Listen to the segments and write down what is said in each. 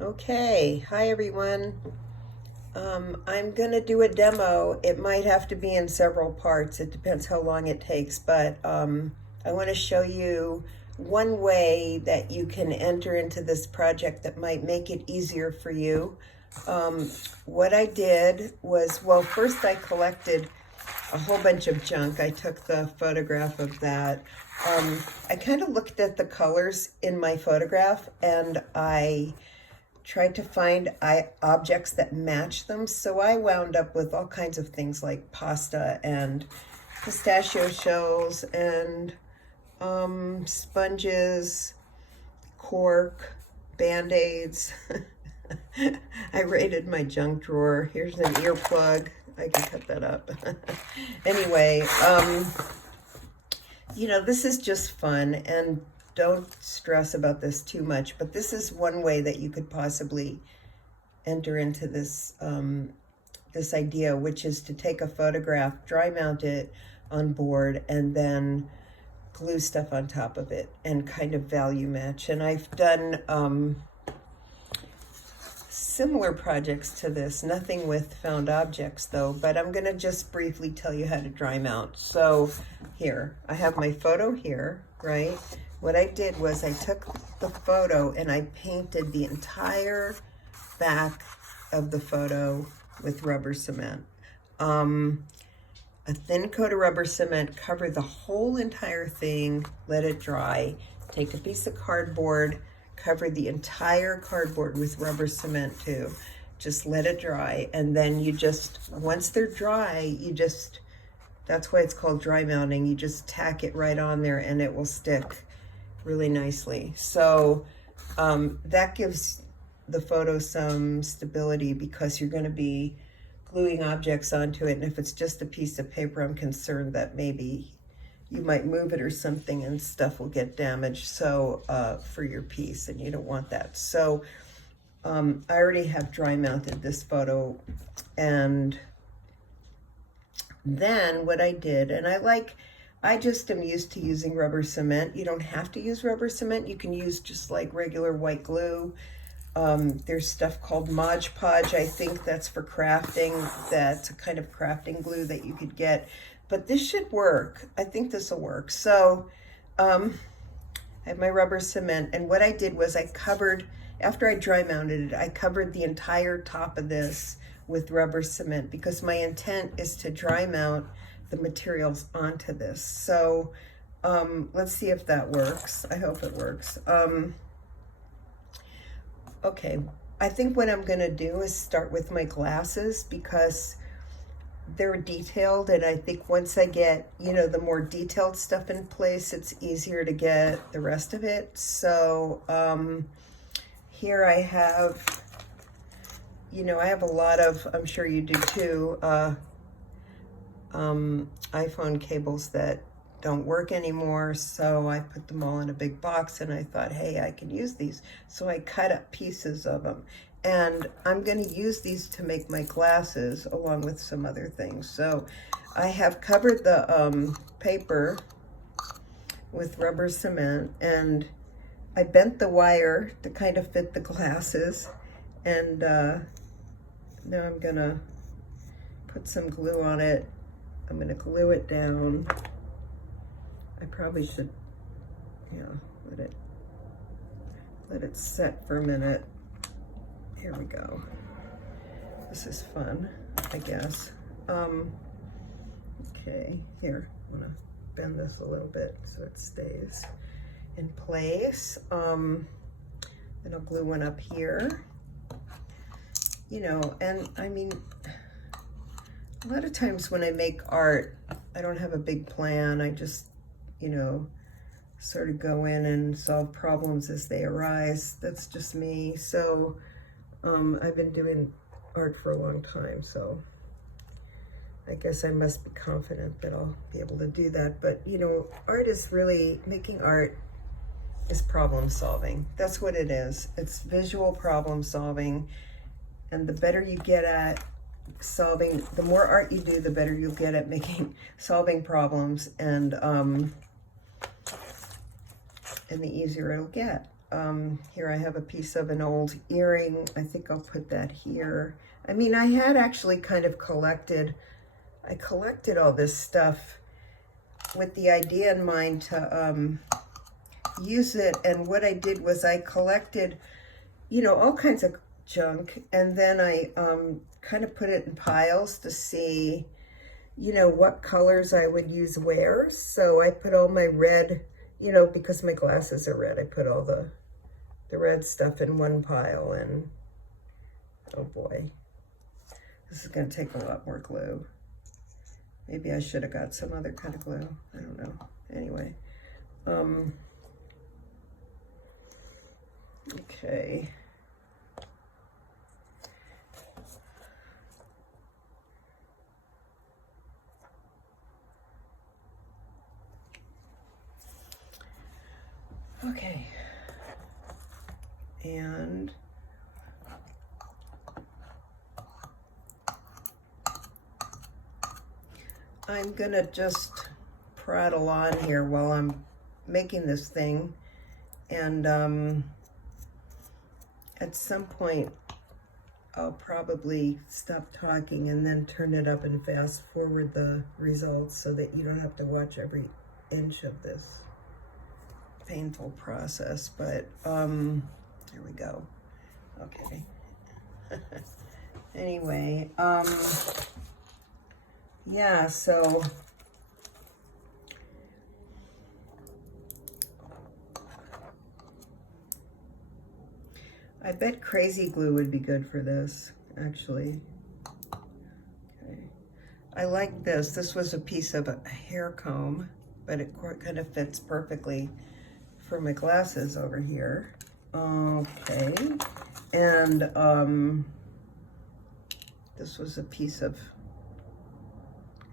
Okay, hi everyone. I'm gonna do a demo. It might have to be in several parts. It depends how long it takes, but I want to show you one way that you can enter into this project that might make it easier for you. What I did was, well, first I collected a whole bunch of junk. I took the photograph of that. I kind of looked at the colors in my photograph and I tried to find objects that match them. So I wound up with all kinds of things like pasta and pistachio shells and sponges, cork, Band-Aids. I raided my junk drawer. Here's an earplug. I can cut that up. Anyway, this is just fun, and don't stress about this too much, but this is one way that you could possibly enter into this this idea, which is to take a photograph, dry mount it on board, and then glue stuff on top of it and kind of value match. And I've done similar projects to this, nothing with found objects though, but I'm gonna just briefly tell you how to dry mount. So here, I have my photo here, right? What I did was I took the photo and I painted the entire back of the photo with rubber cement. A thin coat of rubber cement, cover the whole entire thing, let it dry. Take a piece of cardboard, cover the entire cardboard with rubber cement too. Just let it dry, and then you just, once they're dry, that's why it's called dry mounting. You just tack it right on there and it will stick really nicely. So that gives the photo some stability because you're going to be gluing objects onto it, and if it's just a piece of paper, I'm concerned that maybe you might move it or something and stuff will get damaged for your piece, and you don't want that. So I already have dry mounted this photo, and then what I did, and I just am used to using rubber cement. You don't have to use rubber cement. You can use just like regular white glue. There's stuff called Mod Podge. I think that's for crafting. That's a kind of crafting glue that you could get. But this should work. I think this will work. So I have my rubber cement. And what I did was after I dry mounted it, I covered the entire top of this with rubber cement because my intent is to dry mount the materials onto this. So let's see if that works. I hope it works. Okay, I think what I'm gonna do is start with my glasses because they're detailed, and I think once I get, the more detailed stuff in place, it's easier to get the rest of it. So here I have, I have a lot of, I'm sure you do too, iPhone cables that don't work anymore, so I put them all in a big box and I thought, hey, I can use these. So I cut up pieces of them, and I'm going to use these to make my glasses along with some other things. So I have covered the paper with rubber cement, and I bent the wire to kind of fit the glasses, and now I'm going to put some glue on it. I'm going to glue it down. I probably should, let it set for a minute. Here we go. This is fun, I guess. Okay, here, I'm gonna bend this a little bit so it stays in place. Then I'll glue one up here. And I mean, a lot of times when I make art, I don't have a big plan. I just sort of go in and solve problems as they arise. That's just me. So I've been doing art for a long time, so I guess I must be confident that I'll be able to do that. But making art is problem solving. That's what it is. It's visual problem solving, and the better you get at solving, the more art you do, the better you'll get at solving problems, and the easier it'll get. Here I have a piece of an old earring. I think I'll put that here. I mean, I had actually kind of collected all this stuff with the idea in mind to use it. And what I did was I collected, you know, all kinds of junk, and then I kind of put it in piles to see, you know, what colors I would use where. So I put all my red, you know, because my glasses are red, I put all the red stuff in one pile, and oh boy, this is going to take a lot more glue. Maybe I should have got some other kind of glue. I don't know. Anyway. Okay. Okay. And I'm gonna just prattle on here while I'm making this thing, and at some point I'll probably stop talking and then turn it up and fast forward the results so that you don't have to watch every inch of this painful process. But here we go. Okay. Anyway, yeah, so I bet crazy glue would be good for this, actually. Okay. I like this. This was a piece of a hair comb, but it kind of fits perfectly for my glasses over here. Okay. And this was a piece of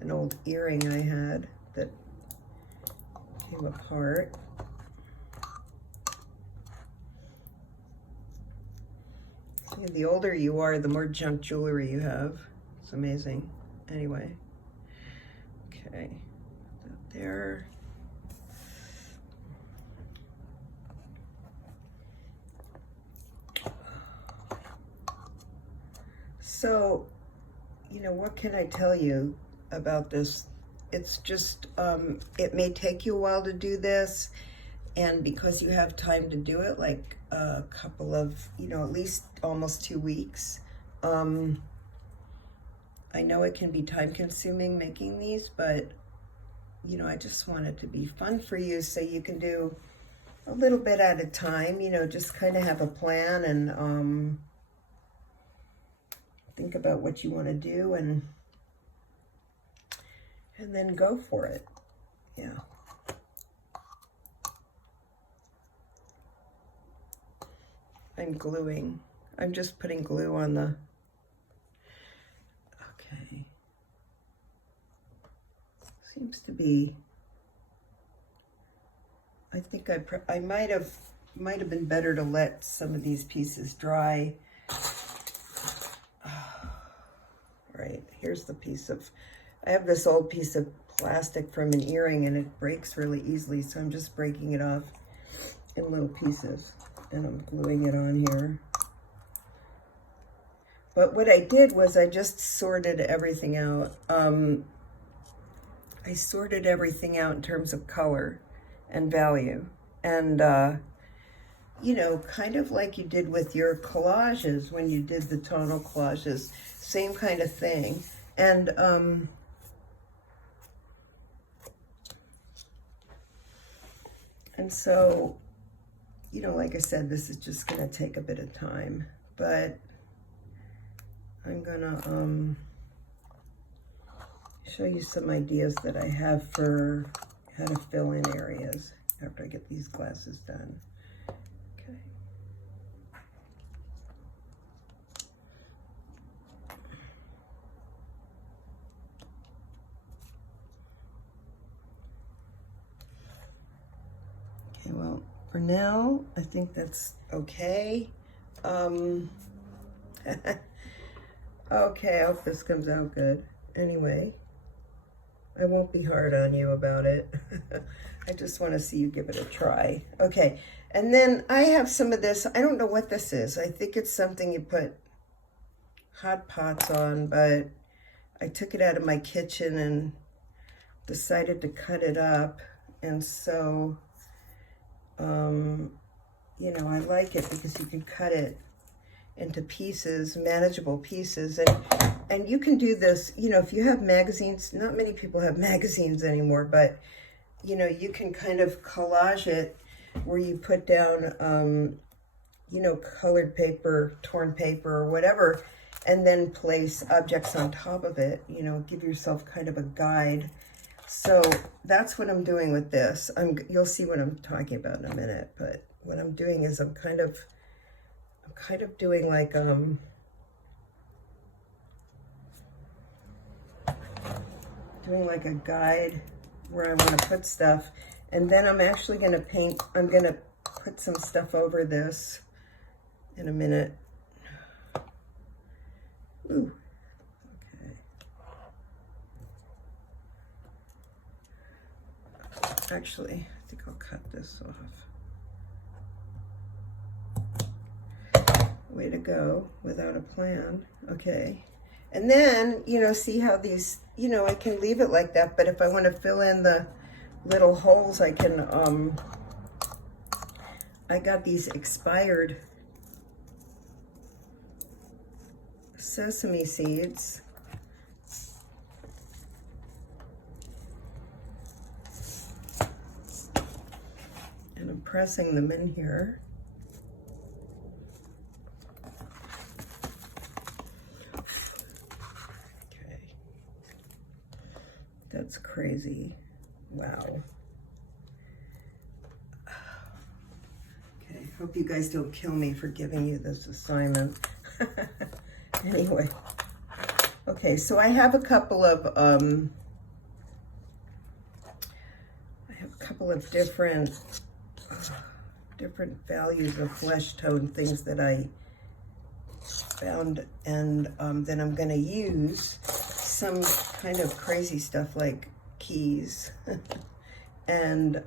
an old earring I had that came apart. See, the older you are, the more junk jewelry you have. It's amazing. Anyway, okay, put that there. So, you know, what can I tell you about this? It's just, it may take you a while to do this, and because you have time to do it, like a couple of, you know, at least almost 2 weeks. I know it can be time consuming making these, but, you know, I just want it to be fun for you so you can do a little bit at a time, you know, just kind of have a plan and think about what you want to do and then go for it. Yeah. I'm gluing. I'm just putting glue on the, okay. Seems to be, I think I might have been better to let some of these pieces dry. Right, here's the piece of, I have this old piece of plastic from an earring and it breaks really easily, so I'm just breaking it off in little pieces and I'm gluing it on here. But what I did was I just sorted everything out. I sorted everything out in terms of color and value. And, you know, kind of like you did with your collages when you did the tonal collages, same kind of thing. And, so, you know, like I said, this is just going to take a bit of time, but I'm going to show you some ideas that I have for how to fill in areas after I get these glasses done. Okay. Okay, well, for now, I think that's okay. Okay, I hope this comes out good. Anyway, I won't be hard on you about it. I just want to see you give it a try. Okay, And then I have some of this. I don't know what this is. I think it's something you put hot pots on, but I took it out of my kitchen and decided to cut it up. And so, you know, I like it because you can cut it into pieces, manageable pieces. And you can do this, you know, if you have magazines, not many people have magazines anymore, but, you know, you can kind of collage it where you put down, you know, colored paper, torn paper, or whatever, and then place objects on top of it, you know, give yourself kind of a guide. So that's what I'm doing with this. You'll see what I'm talking about in a minute, but what I'm doing is I'm kind of doing like, doing like a guide where I want to put stuff. And then I'm actually going to paint, I'm going to put some stuff over this in a minute. Ooh, okay. Actually, I think I'll cut this off. Way to go, without a plan. Okay. And then, you know, see how these, you know, I can leave it like that, but if I want to fill in the little holes, I can, I got these expired sesame seeds. And I'm pressing them in here. Okay. That's crazy. Wow. Okay, hope you guys don't kill me for giving you this assignment. Anyway. Okay, so I have a couple of different values of flesh tone things that I found, and then I'm going to use some kind of crazy stuff like keys. And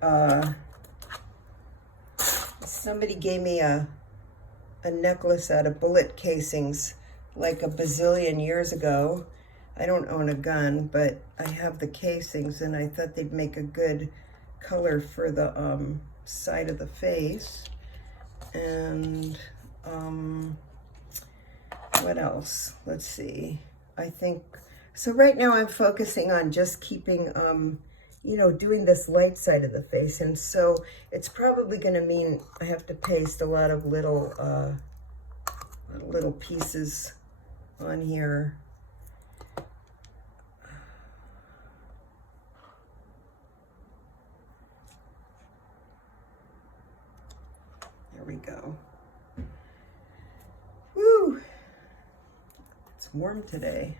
somebody gave me a necklace out of bullet casings like a bazillion years ago. I don't own a gun, but I have the casings, and I thought they'd make a good color for the side of the face. And what else? Let's see. I think, so right now I'm focusing on just keeping, you know, doing this light side of the face. And so it's probably going to mean I have to paste a lot of little pieces on here. There we go. Woo! It's warm today.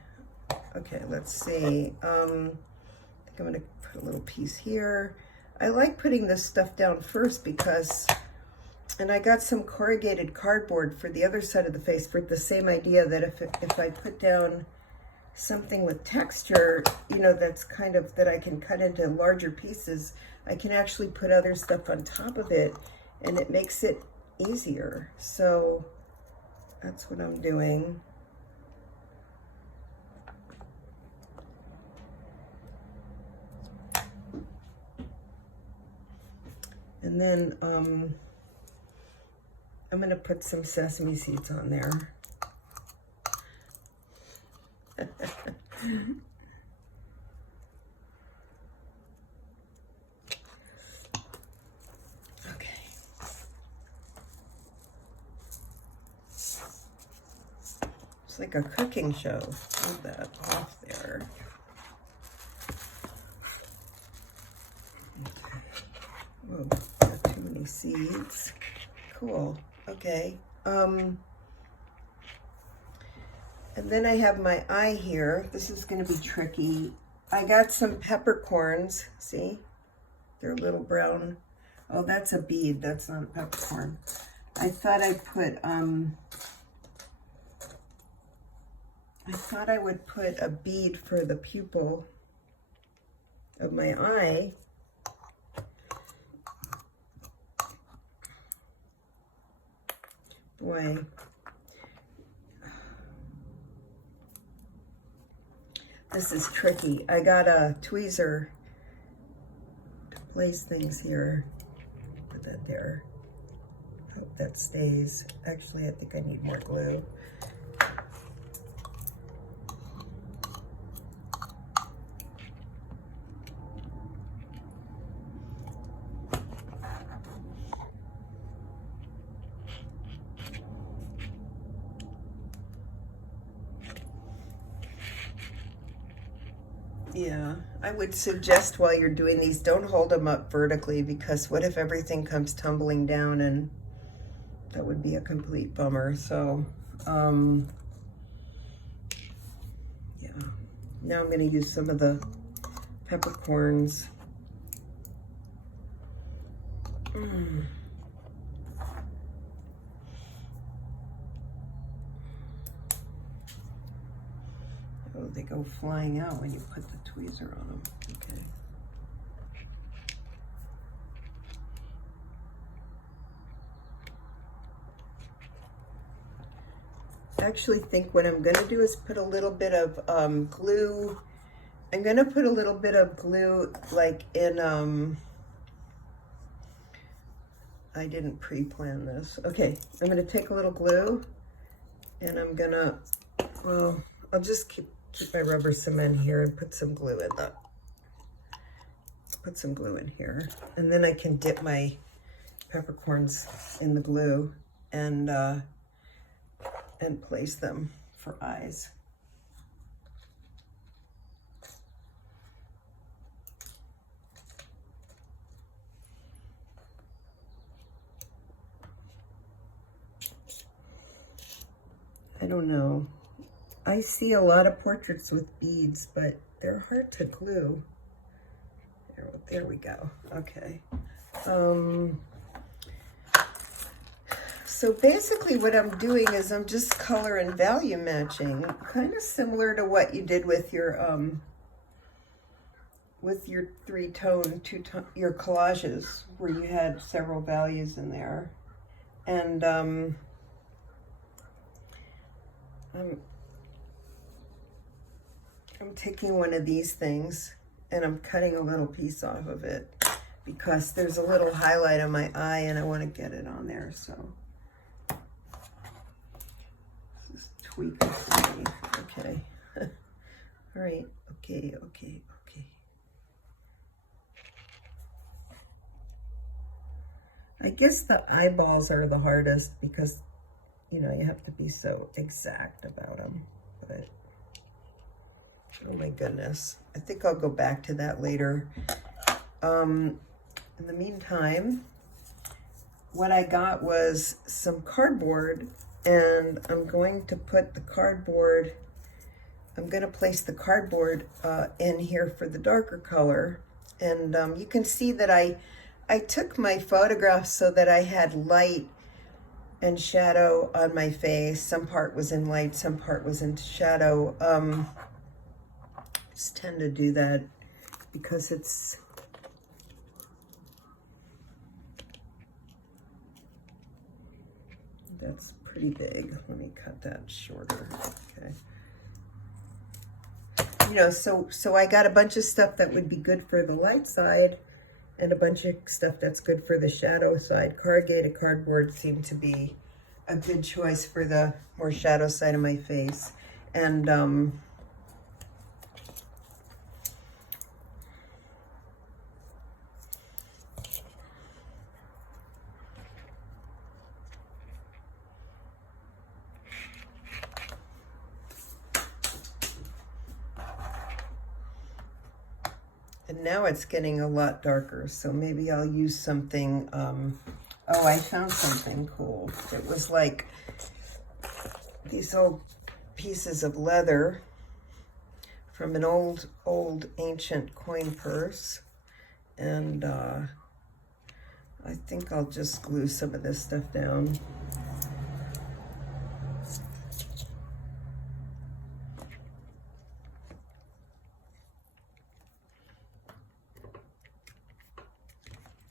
Okay, let's see. I think I'm gonna put a little piece here. I like putting this stuff down first because, and I got some corrugated cardboard for the other side of the face for the same idea that if I put down something with texture, you know, that's kind of, that I can cut into larger pieces, I can actually put other stuff on top of it, and it makes it easier. So that's what I'm doing. And then I'm going to put some sesame seeds on there. Okay. It's like a cooking show. Move that off there. Okay. Whoa, not too many seeds. Cool. Okay. And then I have my eye here. This is going to be tricky. I got some peppercorns. See? They're little brown. Oh, that's a bead. That's not a peppercorn. I thought I'd put, I thought I would put a bead for the pupil of my eye. Boy. This is tricky. I got a tweezer to place things here. Put that there. Hope that stays. Actually, I think I need more glue. Yeah, I would suggest while you're doing these, don't hold them up vertically, because what if everything comes tumbling down, and that would be a complete bummer. So, yeah. Now I'm going to use some of the peppercorns. Oh, they go flying out when you put the tweezer on them. Okay. I actually think what I'm going to do is put a little bit of glue. I'm going to put a little bit of glue like in, I didn't pre-plan this. Okay, I'm going to take a little glue, and I'm going to, well, I'll just keep my rubber cement here and put some glue in the, put some glue in here. And then I can dip my peppercorns in the glue and place them for eyes. I don't know. I see a lot of portraits with beads, but they're hard to glue. There we go. Okay. So basically what I'm doing is I'm just color and value matching, kind of similar to what you did with your three-tone, two-tone, your collages, where you had several values in there. And I'm taking one of these things and I'm cutting a little piece off of it because there's a little highlight on my eye and I want to get it on there. So this is tweaking for me. Okay. All right. Okay. I guess the eyeballs are the hardest because, you know, you have to be so exact about them. But oh my goodness. I think I'll go back to that later. In the meantime, what I got was some cardboard, and I'm going to put the cardboard, I'm going to place the cardboard in here for the darker color. And you can see that I took my photographs so that I had light and shadow on my face. Some part was in light, some part was in shadow. Just tend to do that because that's pretty big. Let me cut that shorter. Okay. You know, so I got a bunch of stuff that would be good for the light side and a bunch of stuff that's good for the shadow side. Corrugated cardboard seemed to be a good choice for the more shadow side of my face. And now it's getting a lot darker, so maybe I'll use something, oh, I found something cool. It was like these old pieces of leather from an old ancient coin purse. And I think I'll just glue some of this stuff down.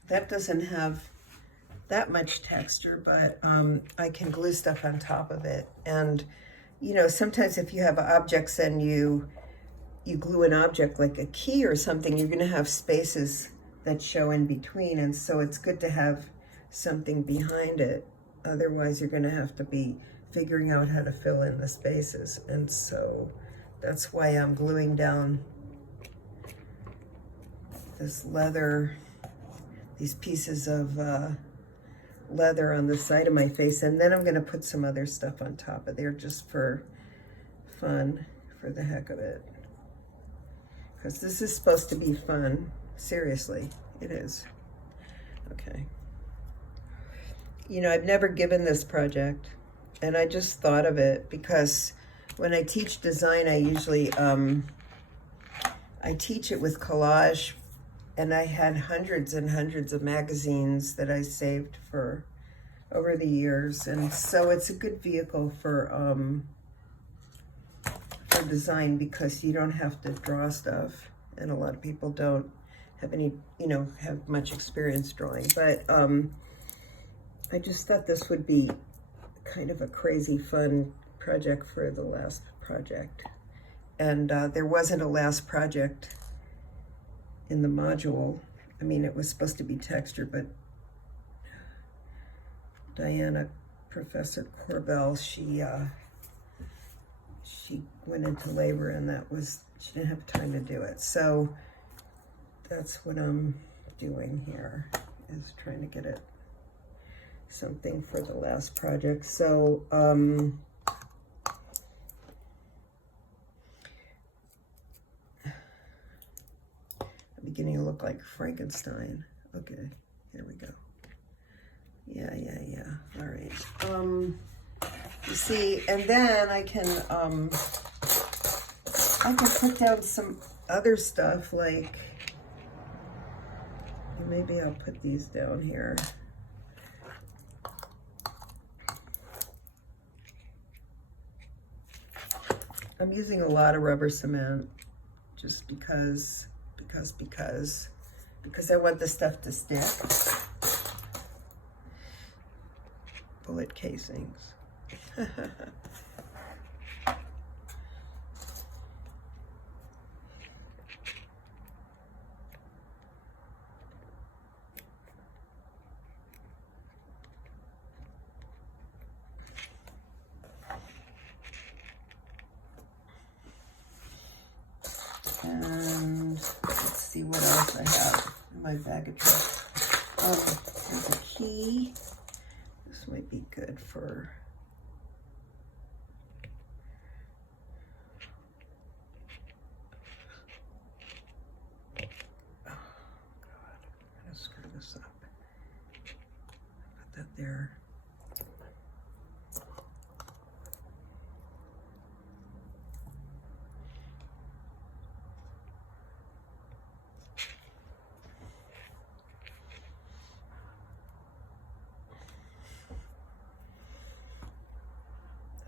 That doesn't have that much texture, but I can glue stuff on top of it. And, you know, sometimes if you have objects and you glue an object like a key or something, you're going to have spaces that show in between. And so it's good to have something behind it. Otherwise, you're going to have to be figuring out how to fill in the spaces. And so that's why I'm gluing down this leather, these pieces of leather on the side of my face. And then I'm going to put some other stuff on top of there just for fun, for the heck of it. Because this is supposed to be fun. Seriously, it is. Okay. You know, I've never given this project, and I just thought of it because when I teach design, I usually, I teach it with collage, and I had hundreds and hundreds of magazines that I saved for over the years, and so it's a good vehicle for design because you don't have to draw stuff, and a lot of people don't have any, you know, have much experience drawing, but I just thought this would be kind of a crazy fun project for the last project. And there wasn't a last project in the module. I mean, it was supposed to be texture, but Diana, Professor Corbell, she went into labor, and she didn't have time to do it. So that's what I'm doing here, is trying to get it something for the last project. So I'm beginning to look like Frankenstein. Okay, here we go. Yeah. All right. You see, and then I can put down some other stuff, like maybe I'll put these down here. I'm using a lot of rubber cement just because I want the stuff to stick. Bullet casings. And let's see what else I have in my bag of tricks. There's a key. This might be good for... Oh, God. I'm going to screw this up. Put that there.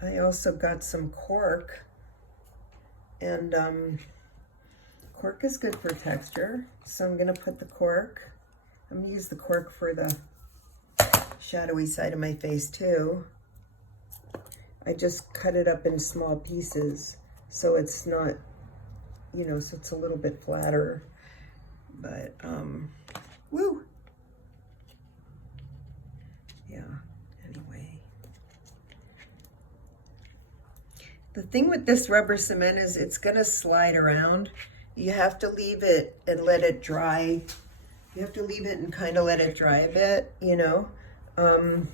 I also got some cork, and cork is good for texture, so I'm going to put the cork. I'm going to use the cork for the shadowy side of my face too. I just cut it up in small pieces so it's not, you know, so it's a little bit flatter, but woo! Yeah, anyway. The thing with this rubber cement is it's gonna slide around. You have to leave it and let it dry. You have to leave it and kind of let it dry a bit, you know. And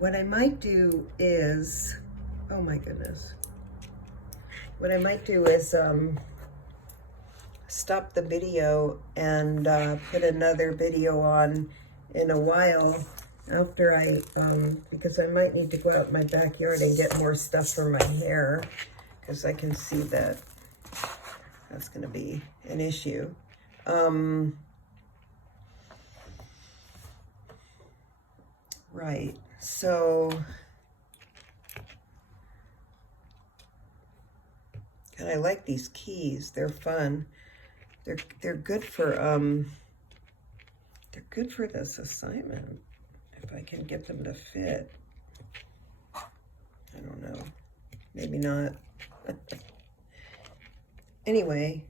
what I might do is, oh my goodness. What I might do is stop the video and put another video on in a while after I, because I might need to go out in my backyard and get more stuff for my hair, because I can see that that's going to be an issue. Right, so And I like these keys. They're fun. They're good for this assignment. If I can get them to fit. I don't know. Maybe not. Anyway,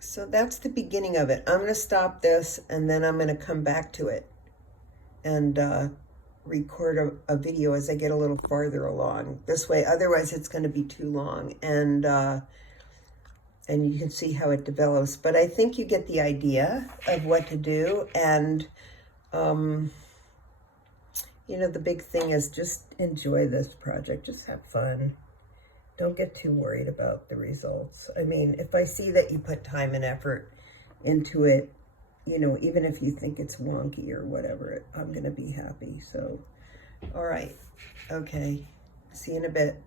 so that's the beginning of it. I'm going to stop this and then I'm going to come back to it and record a video as I get a little farther along. This way, otherwise it's going to be too long, and you can see how it develops. But I think you get the idea of what to do, and you know, the big thing is just enjoy this project. Just have fun. Don't get too worried about the results. I mean, if I see that you put time and effort into it, you know, even if you think it's wonky or whatever, I'm going to be happy. So, all right. Okay. See you in a bit.